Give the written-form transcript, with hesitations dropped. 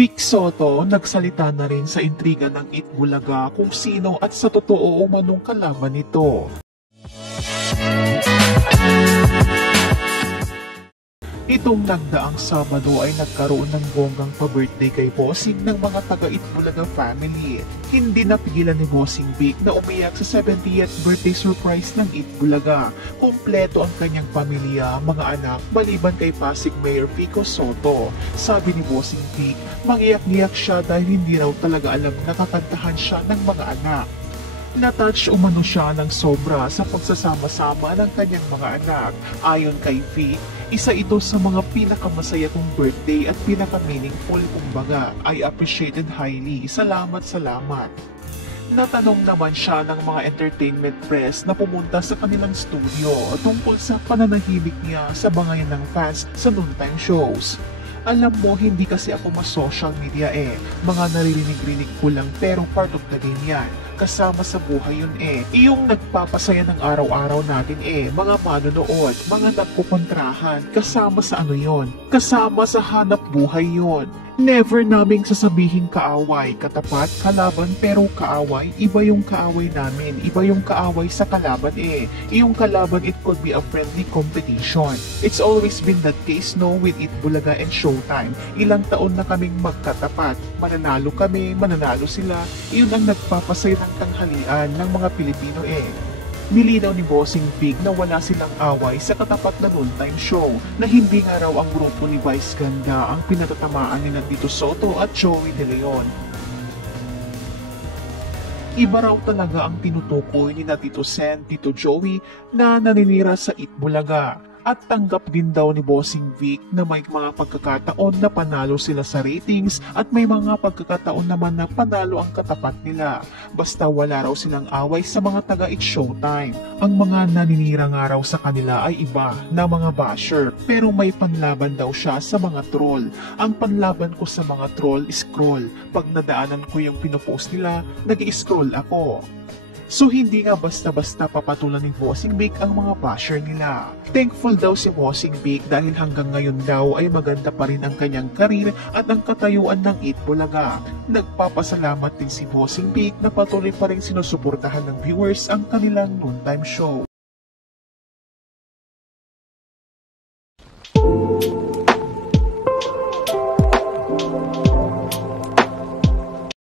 Vic Soto nagsalita na rin sa intriga ng Itbulaga kung sino at sa totoo umanong kalaban nito. Itong nagdaang Sabado ay nagkaroon ng bonggang pa-birthday kay Bossing ng mga taga-Itbulaga family. Hindi napigilan ni Bossing Vic na umiyak sa 70th birthday surprise ng Itbulaga. Kumpleto ang kanyang pamilya, mga anak, maliban kay Pasig Mayor Vico Soto. Sabi ni Bossing Vic, mangiyak-ngiyak siya dahil hindi raw talaga alam na kakantahan siya ng mga anak. Natouch umano siya ng sobra sa pagsasama-sama ng kanyang mga anak. Ayon kay Vic, isa ito sa mga pinakamasaya kong birthday at pinaka-meaningful kumbaga. I appreciated highly. Salamat. Natanong naman siya ng mga entertainment press na pumunta sa kanilang studio tungkol sa pananahimik niya sa bangayan ng fans sa noontime shows. Alam mo, hindi kasi ako mas-social media Mga naririnig-rinig ko lang pero part of the game yan. Kasama sa buhay yun Iyong nagpapasaya ng araw-araw natin Mga manonood, mga nagpupuntrahan. Kasama sa ano yon? Kasama sa hanap buhay yon. Never naming sasabihin kaaway, katapat, kalaban, pero kaaway, iba yung kaaway namin, iba yung kaaway sa kalaban Iyong kalaban, it could be a friendly competition. It's always been that case with Itbulaga and Showtime. Ilang taon na kaming magkatapat, mananalo kami, mananalo sila, iyon ang nagpapasaya ng tanghalian ng mga Pilipino Nilinaw ni Bossing Vic na wala silang away sa katapat na noontime show na hindi nga raw ang grupo ni Vice Ganda ang pinatatamaan ni Tito Soto at Joey De Leon. Iba raw talaga ang tinutukoy ni Tito Sen, Tito Joey na naninira sa Itbulaga. At tanggap din daw ni Bossing Vic na may mga pagkakataon na panalo sila sa ratings at may mga pagkakataon naman na panalo ang katapat nila. Basta wala raw silang away sa mga taga-It's Showtime. Ang mga naninira nga raw sa kanila ay iba na mga basher pero may panlaban daw siya sa mga troll. Ang panlaban ko sa mga troll is scroll. Pag nadaanan ko yung pinopost nila, nag-i-scroll ako. So hindi nga basta-basta papatulan ni Bossing Vic ang mga basher nila. Thankful daw si Bossing Vic dahil hanggang ngayon daw ay maganda pa rin ang kanyang karir at ang katayuan ng Itbulaga. Nagpapasalamat din si Bossing Vic na patuloy pa rin sinusuportahan ng viewers ang kanilang noontime show.